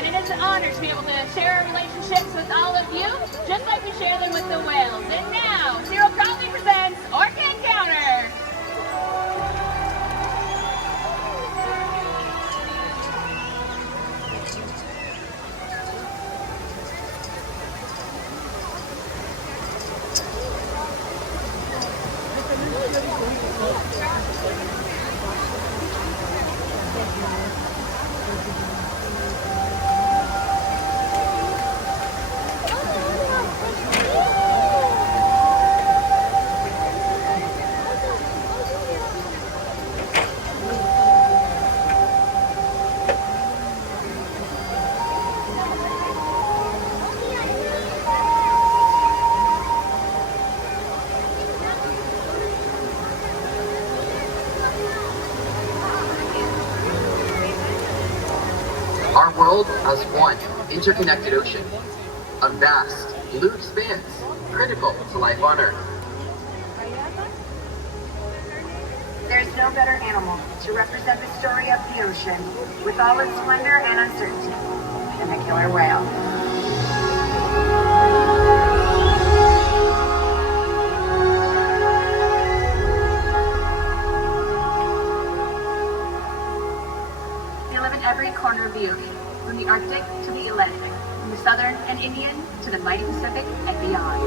and it is an honor to be able to share our relationships with all of you, just like we share them with the whales. And now, Zero proudly presents Orca Encounter! Our world as one interconnected ocean, a vast blue expanse critical to life on Earth. There's no better animal to represent the story of the ocean with all its splendor and uncertainty than the killer whale. They live in every corner of the ocean, from the Arctic to the Atlantic, from the Southern and Indian to the mighty Pacific and beyond.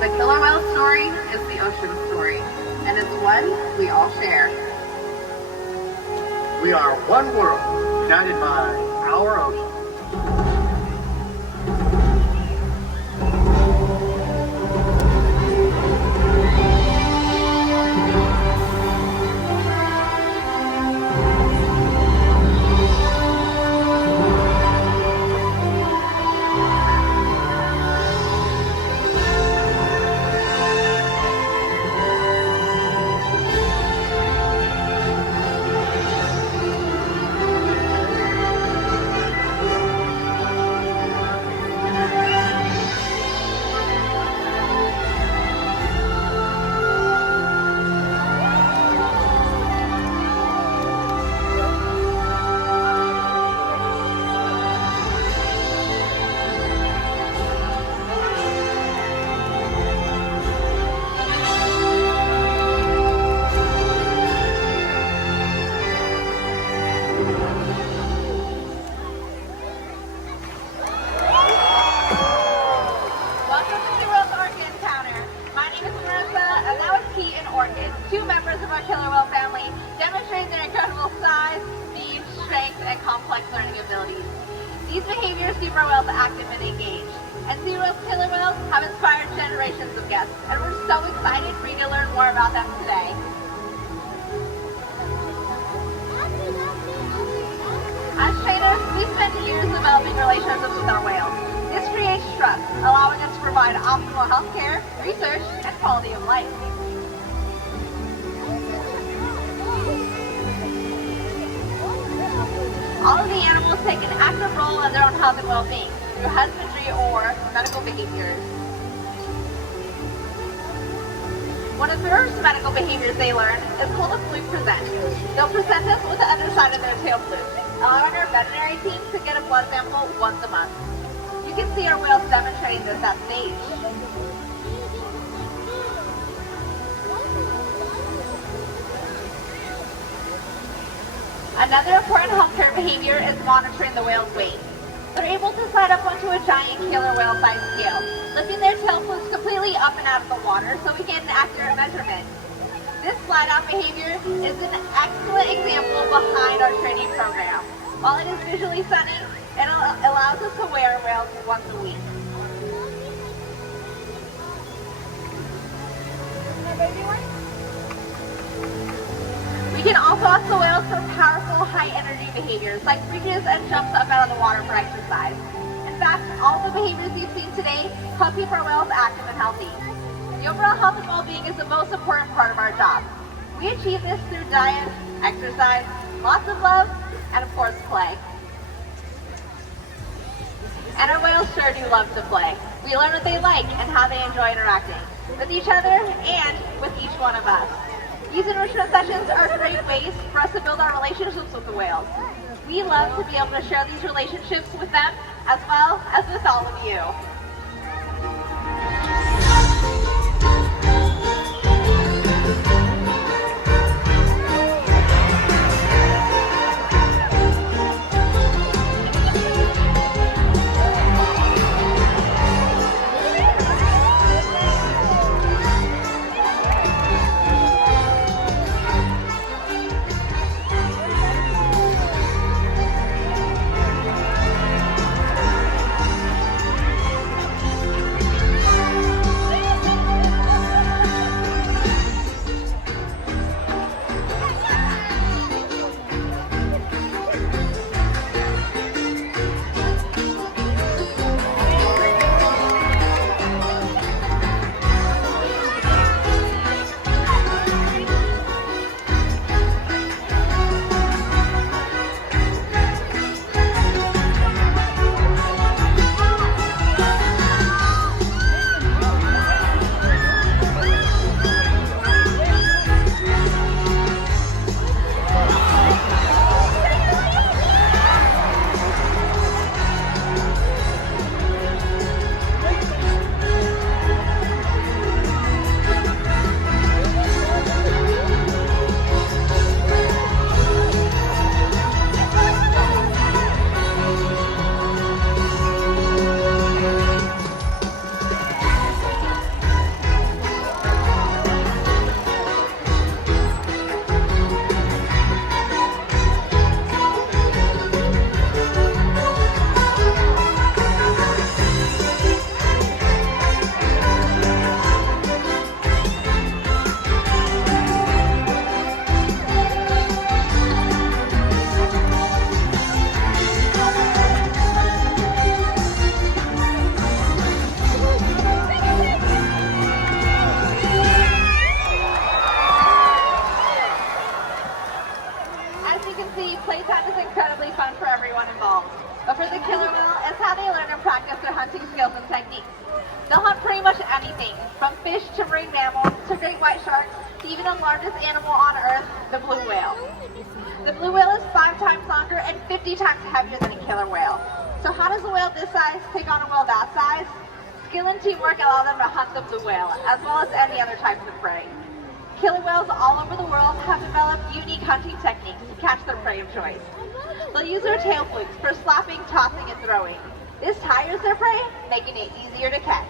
The killer whale story is the ocean story, and it's one we all share. We are one world, united by our ocean. Two members of our killer whale family demonstrate their incredible size, speed, strength, and complex learning abilities. These behaviors keep our whales active and engaged. And SeaWorld's killer whales have inspired generations of guests, and we're so excited for you to learn more about them today. As trainers, we spend years developing relationships with our whales. This creates trust, allowing us to provide optimal health care, research, and quality of life. All of the animals take an active role in their own health and well-being through husbandry or medical behaviors. One of the first medical behaviors they learn is called a fluke present. They'll present us with the underside of their tail fluke, allowing our veterinary team to get a blood sample once a month. You can see our whales demonstrating this at stage. Another important healthcare behavior is monitoring the whale's weight. They're able to slide up onto a giant killer whale-sized scale, lifting their tail flukes completely up and out of the water so we get an accurate measurement. This slide-out behavior is an excellent example behind our training program. While it is visually stunning, it allows us to weigh our whales once a week. We can also ask the whales for powerful, high-energy behaviors like reaches and jumps up out of the water for exercise. In fact, all the behaviors you've seen today help keep our whales active and healthy. The overall health and well-being is the most important part of our job. We achieve this through diet, exercise, lots of love, and of course, play. And our whales sure do love to play. We learn what they like and how they enjoy interacting with each other and with each one of us. These enrichment sessions are great ways for us to build our relationships with the whales. We love to be able to share these relationships with them as well as with all of you. Playtime is incredibly fun for everyone involved. But for the killer whale, it's how they learn and practice their hunting skills and techniques. They'll hunt pretty much anything, from fish to marine mammals to great white sharks to even the largest animal on Earth, the blue whale. The blue whale is 5 times longer and 50 times heavier than a killer whale. So how does a whale this size take on a whale that size? Skill and teamwork allow them to hunt the blue whale, as well as any other types of prey. Killer whales all over the world have developed unique hunting techniques to catch their prey of choice. They'll use their tail flukes for slapping, tossing, and throwing. This tires their prey, making it easier to catch.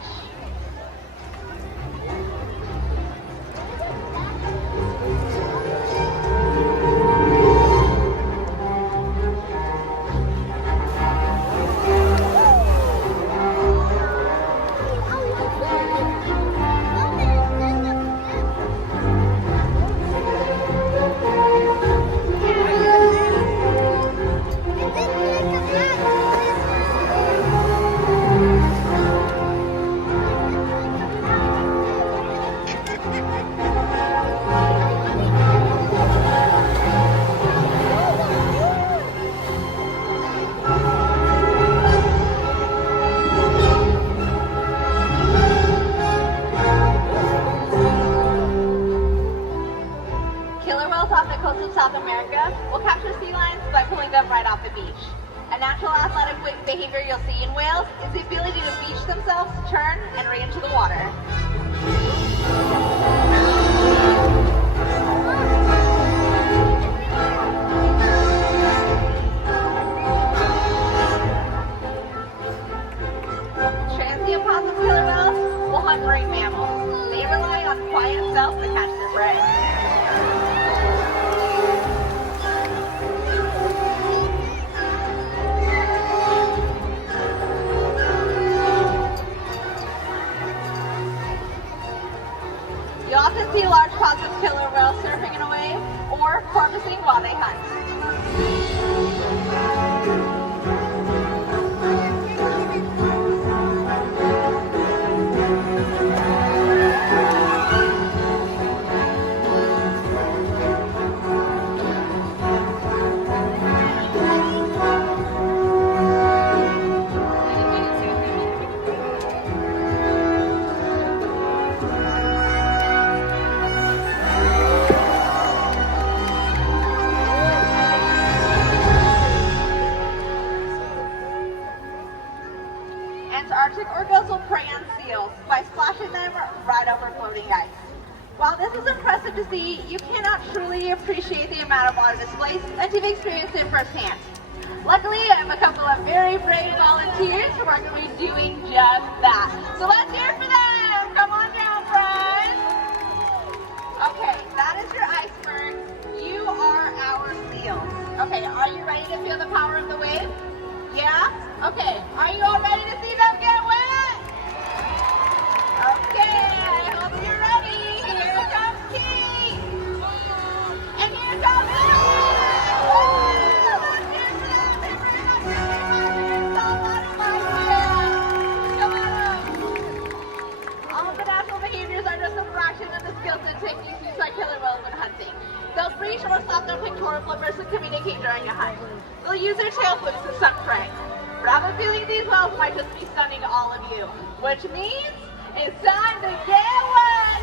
Off the coast of South America will capture sea lions by pulling them right off the beach. A natural athletic behavior you'll see in whales is the ability to beach themselves, turn, and re-enter the water. Transient possum killer whales will hunt marine mammals. They rely on quiet stealth to catch their prey. You put to sea, you cannot truly appreciate the amount of water displaced until you've experienced it firsthand. Luckily, I have a couple of very brave volunteers who are going to be doing just that. So let's hear it for them! Come on down, friends! Okay, that is your iceberg. You are our seals. Okay, are you ready to feel the power of the wave? Yeah? Okay, are you all ready to see them get wet? Okay, I hope you're ready. Here comes Kate! And here comes Lily! Woo! Let's hear it for them. Everyone up there, it's all water by Come on up. All of the natural behaviors are just a fraction of the skills and techniques used by killer whales when hunting. They'll breach or stop their pectoral flippers to communicate during a hunt. They'll use their tail flips to stun prey. But I have a feeling these whales might just be stunning all of you, which means it's time to get wet!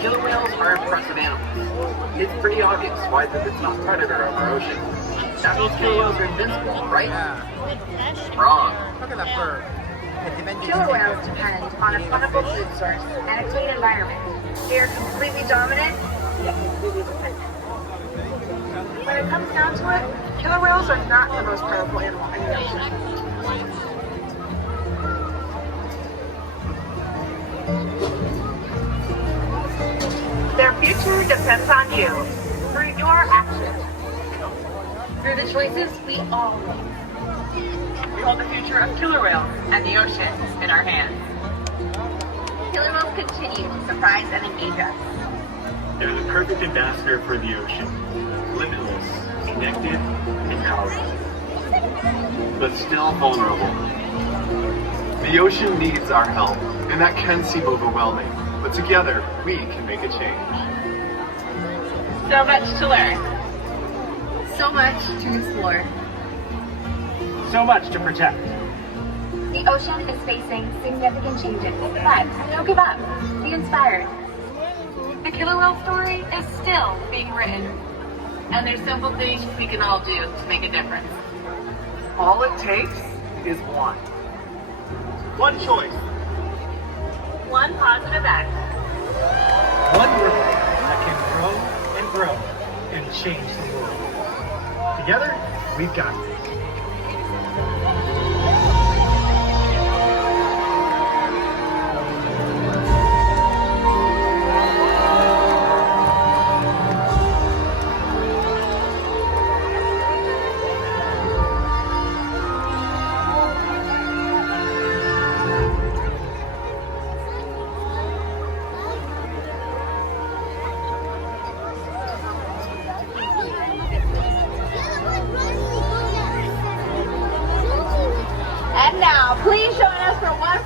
Killer whales are impressive animals. It's pretty obvious why they're the top predator of our ocean. That means killer whales are invincible, right? Wrong. Look at that bird. Killer whales depend on a plentiful food source and a clean environment. They are completely dominant, yet completely dependent. When it comes down to it, killer whales are not the most powerful animal in the ocean. Their future depends on you, through your actions, through the choices we all make. We hold the future of killer whales and the ocean in our hands. Killer whales continue to surprise and engage us. They're the perfect ambassador for the ocean. Limitless, connected, and powerful. But still vulnerable. The ocean needs our help, and that can seem overwhelming. But together, we can make a change. So much to learn. So much to explore. So much to protect. The ocean is facing significant changes. But don't give up. Be inspired. The killer whale story is still being written. And there's simple things we can all do to make a difference. All it takes is one. One choice. One positive act. One work that can grow and change the world. Together, we've got this. And now, please join us for one